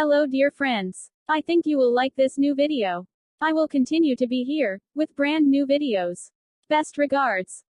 Hello dear friends. I think you will like this new video. I will continue to be here, with brand new videos. Best regards.